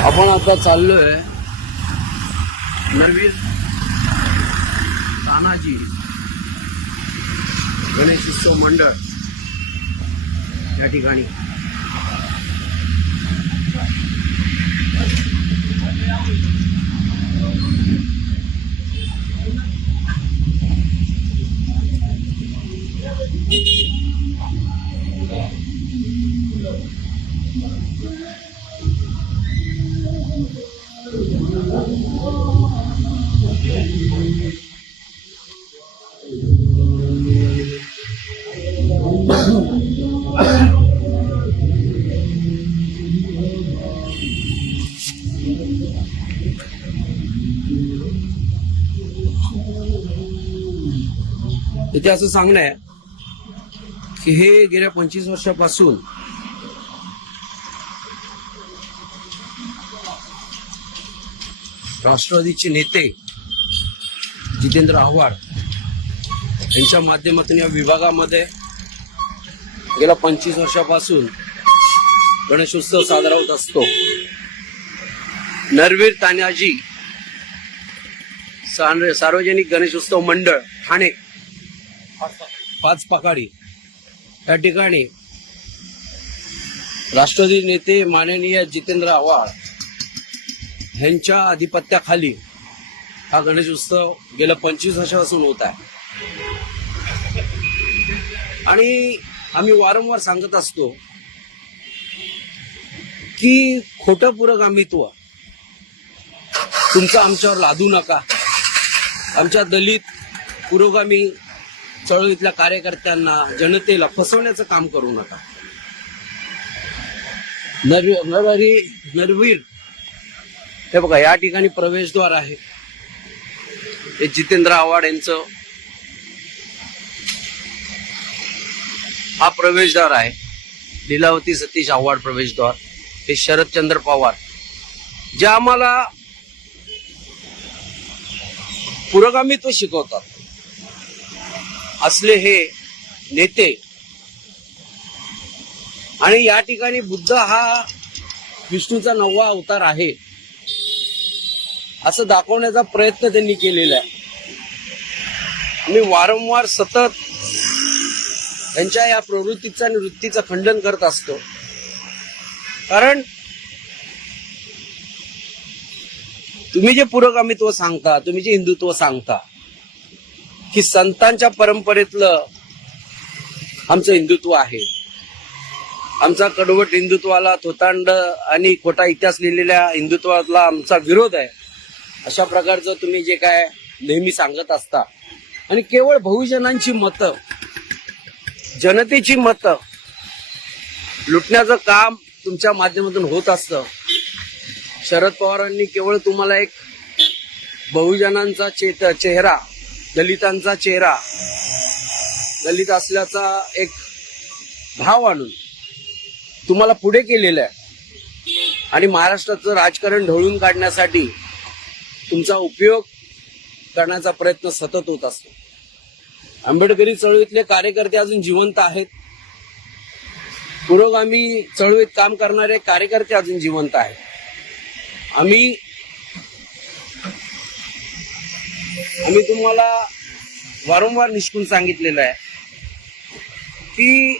आपण आता चाललोय नरवीर तानाजी गणेश उत्सव मंडळ या ठिकाणी. इथे असं सांगणं आहे की हे गेल्या पंचवीस वर्षापासून राष्ट्रवादीचे नेते जितेंद्र आव्हाड यांच्या माध्यमातून या विभागामध्ये गेल्या पंचवीस वर्षापासून गणेशोत्सव साजरा होत असतो. नरवीर तान्याजी सार्वजनिक गणेशोत्सव मंडळ ठाणे पाच पाकाडी. या ठिकाणी राष्ट्रवादी नेते माननीय जितेंद्र आव्हाड यांच्या आधिपत्याखाली हा गणेशोत्सव गेल्या पंचवीस वर्षापासून होत आहे. आणि आम्ही वारंवार सांगत असतो की खोटं पुरोगामित्व तुमचं आमच्यावर लादू नका. आमच्या दलित पुरोगामी चळवळीतल्या कार्यकर्त्यांना जनतेला फसवण्याचं काम करू नका. नर नरहरी नरवीर हे बघा या ठिकाणी प्रवेशद्वार आहे. हे जितेंद्र आव्हाड यांचं हा प्रवेशद्वार आहे. लीलावती सतीश आव्हाड प्रवेशद्वार हे शरदचंद्र पवार. जे आम्हाला पुरोगामित्व शिकवतात. असले हे नेते. आणि या ठिकाणी बुद्ध हा विष्णूचा नववा अवतार आहे. असं दाखवण्याचा प्रयत्न त्यांनी केलेला आहे. आम्ही वारंवार सतत त्यांच्या या प्रवृत्तीचा आणि वृत्तीचं खंडन करत असतो. कारण तुम्ही जे पुरोगामित्व सांगता तुम्ही जे हिंदुत्व सांगता की संतांच्या परंपरेतलं आमचं हिंदुत्व आहे. आमचा कडवट हिंदुत्वाला थोतांड आणि खोटा इतिहास लिहिलेल्या हिंदुत्वाला आमचा विरोध आहे. अशा प्रकारचं तुम्ही जे काय नेहमी सांगत असता. आणि केवळ बहुजनांची मतं जनतेची मतं लुटण्याचं काम तुमच्या माध्यमातून होत असतं. शरद पवारांनी केवळ तुम्हाला एक बहुजनांचा चेत चेहरा दलितांचा चेहरा दलित असल्याचा एक भाव आणून तुम्हाला पुढे केलेलं आहे. आणि महाराष्ट्राचं राजकारण ढवळून काढण्यासाठी तुमचा उपयोग करण्याचा प्रयत्न सतत होत असतो. आंबेडकरी चळवळीतले कार्यकर्ते अजून जिवंत आहेत. पुरोगामी चळवळीत काम करणारे कार्यकर्ते अजून जिवंत आहेत. आम्ही आम्ही तुम्हाला वारंवार निष्कून सांगितलेलं आहे की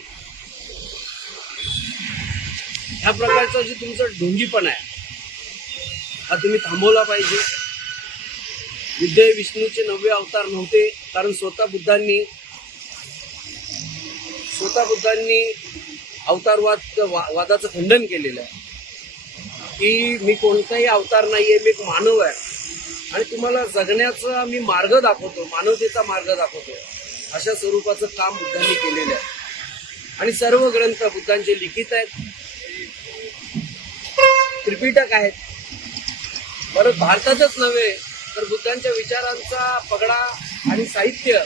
ह्या प्रकारचं जे तुमचं ढोंगीपण आहे हा तुम्ही थांबवला पाहिजे. बुद्ध हे विष्णूचे नववे अवतार नव्हते कारण स्वतः बुद्धांनी स्वतः बुद्धांनी अवतारवाद वा- वादाचं खंडन केलेलं आहे. की मी कोणताही अवतार नाही आहे मी एक मानव आहे. आणि तुम्हाला जगण्याचा मी मार्ग दाखवतो मानवतेचा मार्ग दाखवतो. अशा स्वरूपाचं काम बुद्धांनी केलेलं आहे. आणि सर्व ग्रंथ बुद्धांचे लिखित आहेत. त्रिपिटक आहेत. परत भारतातच नव्हे तर बुद्धांच्या विचारांचा पगडा आणि साहित्य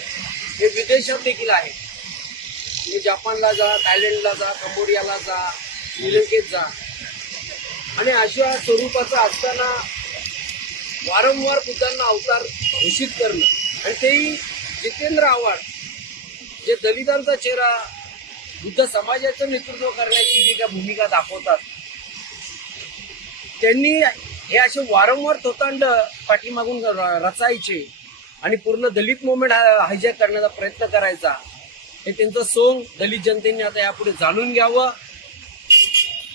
हे विदेशात देखील आहे. तुम्ही जपानला जा थायलंडला जा कंबोडियाला जा श्रीलंकेत जा. आणि अशा स्वरूपाचं असताना वारंवार बुद्धांना अवतार घोषित करणं. आणि तेही जितेंद्र आव्हाड जे दलितांचा चेहरा बुद्ध समाजाचं नेतृत्व करण्याची जी काय भूमिका दाखवतात त्यांनी हे असे वारंवार थोतांड पाठीमागून रचायचे आणि पूर्ण दलित मुवमेंट हायजॅक करण्याचा प्रयत्न करायचा. हे त्यांचं सोंग दलित जनतेने आता यापुढे जाणून घ्यावं.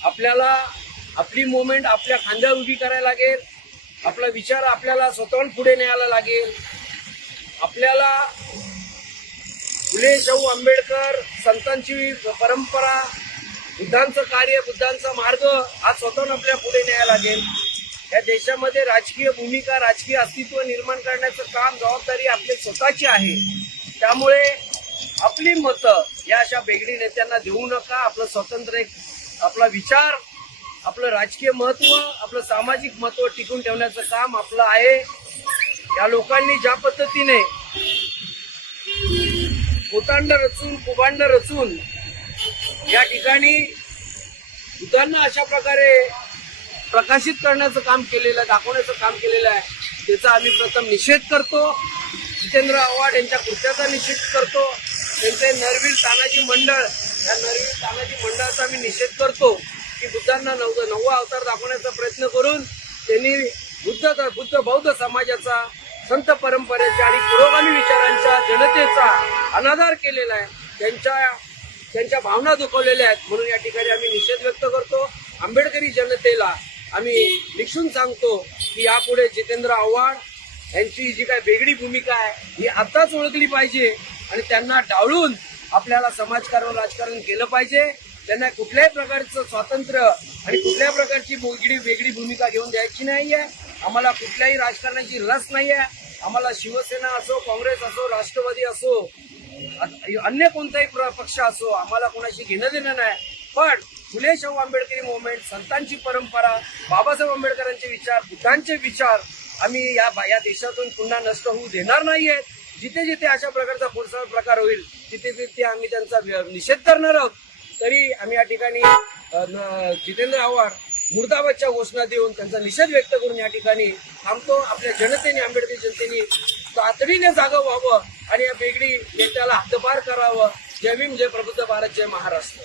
आपल्याला आपली मुवमेंट आपल्या खांद्यावर उभी करायला लागेल. आपला विचार आपल्याला स्वतःहून पुढे न्यायला लागेल. आपल्याला फुले शाहू आंबेडकर संतांची परंपरा बुद्धांचं कार्य बुद्धांचा मार्ग हा स्वतःहून आपल्या पुढे न्यायला लागेल. या देशामध्ये राजकीय भूमिका राजकीय अस्तित्व निर्माण करण्याचं काम जबाबदारी आपली स्वतःची आहे. त्यामुळे आपली मतं या अशा बेगडी नेत्यांना देऊ नका. आपलं स्वतंत्र एक आपला विचार आपलं राजकीय महत्त्व आपलं सामाजिक महत्त्व टिकून ठेवण्याचं काम आपलं आहे. या लोकांनी ज्या पद्धतीने भूतांड रचून कुभांड रचून या ठिकाणी भूतांना अशा प्रकारे प्रकाशित करण्याचं काम केलेलं आहे दाखवण्याचं काम केलेलं आहे त्याचा आम्ही प्रथम निषेध करतो. जितेंद्र आव्हाड यांच्या कृत्याचा निषेध करतो. त्यांचे नरवीर तानाजी मंडळ या नरवीर तानाजी मंडळाचा आम्ही निषेध करतो. की बुद्धांना नव नववा अवतार दाखवण्याचा प्रयत्न करून त्यांनी बुद्ध बुद्ध बौद्ध समाजाचा संत परंपरेचा आणि पुरोगामी विचारांच्या जनतेचा अनादर केलेला आहे. त्यांच्या त्यांच्या भावना दुखवलेल्या आहेत. म्हणून या ठिकाणी आम्ही निषेध व्यक्त करतो. आंबेडकरी जनतेला आम्ही लिखून सांगतो की यापुढे जितेंद्र आव्हाड यांची जी काय वेगळी भूमिका आहे ही आत्ताच ओळखली पाहिजे आणि त्यांना डावळून आपल्याला समाजकारण राजकारण केलं पाहिजे. त्यांना कुठल्याही प्रकारचं स्वातंत्र्य आणि कुठल्याही प्रकारची वेगळी वेगळी भूमिका घेऊन द्यायची नाही आहे आम्हाला कुठल्याही राजकारणाची रस नाही आहे आम्हाला शिवसेना असो काँग्रेस असो राष्ट्रवादी असो अन्य कोणताही प्र- पक्ष असो आम्हाला कोणाशी घेणं देणं नाही. पण फुले शाहू आंबेडकरी मुवमेंट संतांची परंपरा बाबासाहेब आंबेडकरांचे विचार बुद्धांचे विचार आम्ही या या देशातून पुन्हा नष्ट होऊ देणार नाही आहेत जिथे जिथे अशा प्रकारचा पुढचा प्रकार होईल तिथे तिथे आम्ही त्यांचा निषेध करणार आहोत. तरी आम्ही या ठिकाणी जितेंद्र आव्हाड मुर्दाबादच्या घोषणा देऊन त्यांचा निषेध व्यक्त करून या ठिकाणी थांबतो. आपल्या जनतेने आंबेडकर जनतेने तातडीने जागं व्हावं आणि या वेगळी नेत्याला हद्दपार करावं. जय भीम जय प्रबुद्ध भारत जय महाराष्ट्र.